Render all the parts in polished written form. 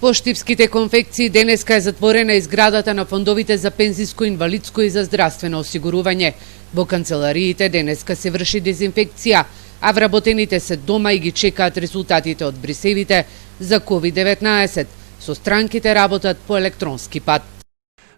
По Штипските конфекции денеска е затворена и зградата на фондовите за пензиско, инвалидско и за здравствено осигурување. Во канцелариите денеска се врши дезинфекција, а вработените се дома и ги чекаат резултатите од брисевите за COVID-19. Со странките работат по електронски пат.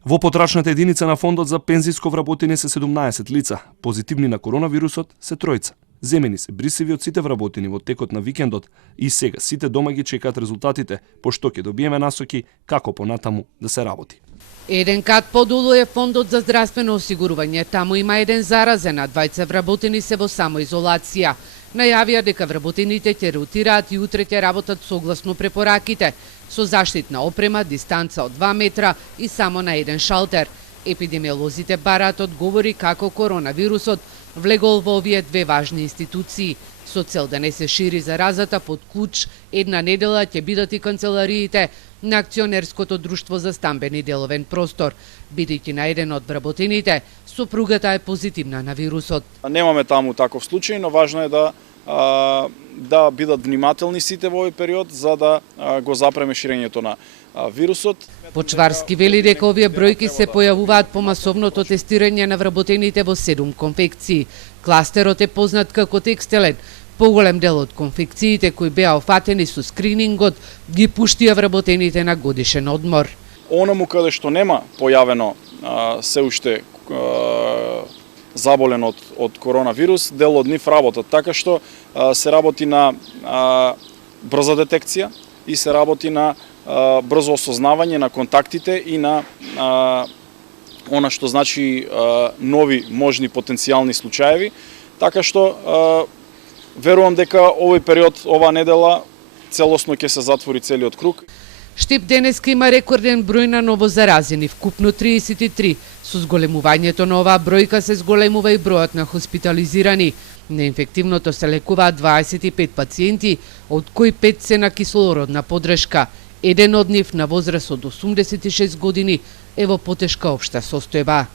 Во потрачната единица на фондот за пензиско вработени се 17 лица, позитивни на коронавирусот се тројца. Земени се брисеви од сите вработени во текот на викендот и сега сите дома ги чекаат резултатите, пошто ќе добиеме насоки како понатаму да се работи. Еден кат подолу е фондот за здравствено осигурување. Таму има еден заразен, а двајца вработени се во самоизолација. Најавија дека вработените ќе ротираат и утре ќе работат согласно препораките, со заштитна опрема, дистанца од 2 метра и само на еден шалтер. Епидемиолозите бараат одговори како коронавирусот влегол во овие две важни институции. Со цел да не се шири заразата под клуч, една недела ќе бидат и канцелариите на акционерското друштво за стамбени деловен простор. Бидејќи на еден од вработените, сопругата е позитивна на вирусот. Немаме таму таков случај, но важно е да бидат внимателни сите во овој период за да го запреме ширењето на вирусот. Почварски вели дека овие бројки се појавуваат по масовното тестирање на вработените во 7 конфекции. Кластерот е познат како текстилен. Поголем дел од конфекциите кои беа офатени со скринингот ги пуштија вработените на годишен одмор. Оному каде што нема појавено се уште заболен од коронавирус, дел од нив работат, така што се работи на брза детекција и се работи на брзо осознавање на контактите и на она што значи нови можни потенцијални случаеви, така што верувам дека овој период, ова недела, целосно ќе се затвори целиот круг. Штип денеска има рекорден број на новозаразени, вкупно 33. Со зголемувањето на оваа бројка се зголемува и бројот на хоспитализирани. Неинфективното се лекуваат 25 пациенти, од кои 5 се на кислородна подршка. Еден од нив на возраст од 86 години е во потешка општа состојба.